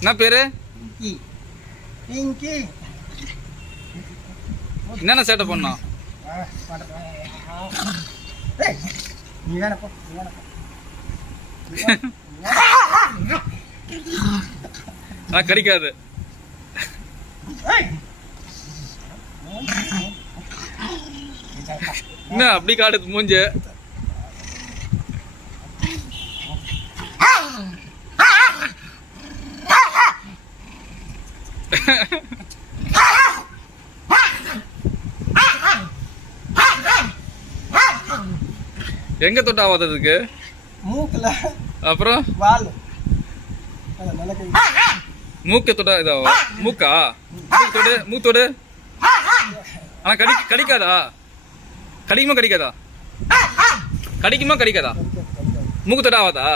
என்ன பேரு? பிங்கி. என்னென்ன சேட்டை பண்ணோம்? நீ வேணா போ. ஆனா கடிக்காது. என்ன அப்படி காடுது மூஞ்சு? எங்க தொட்டா ஆகாததுக்கு? மூக்குல. அப்புறம் வால். மூக்க தொட்டா இதாவா? மூக்கா? மூக்கு தொடு. ஆனா கடிக்காதா? கடிக்குமா கடிக்காதா? கடிக்குமா கடிக்காதா? மூக்கு தொட்டா ஆகாதா?